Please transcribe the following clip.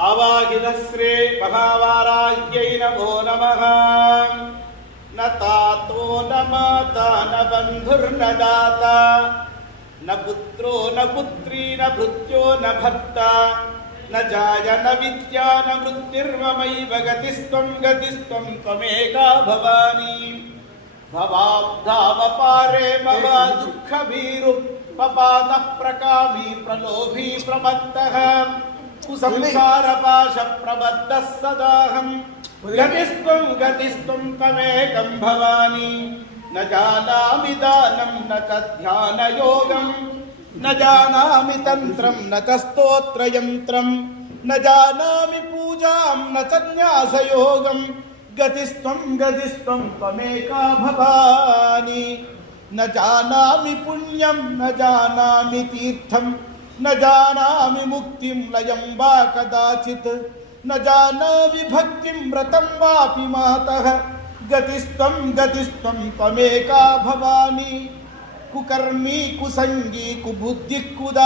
आवाहिनश्रे महावाराह्यै नमो नमः। न तातो न माता न बन्धुर्न दाता न पुत्रो न पुत्री न भृत्यो न भर्ता न जाय न विद्या न मृत्युर्ममैव गतिस्त्वं त्वमेका भवानी। भवाब्धावपारे महादुःखभीरु पपातः प्रकामी प्रलोभी प्रमत्तः कुसंसारपाशप्रबद्धः सदाहम् गतिस्त्वं त्वमेकं भवानी। न जानामि दानं न च ध्यानयोगं न जानामि तन्त्रं न च स्तोत्रयन्त्रं न जानामि पूजां न च न्यासयोगं गतिस्त्वं त्वमेका भवानी। न जानामि पुण्यं न जानामि तीर्थं न जानामि मुक्तिं लयं वा कदाचित् न जानामि भक्तिं व्रतं वापि मातः गतिस्त्वं त्वमेका भवानी। कुकर्मी कुसंगी कुबुद्धिः कुदा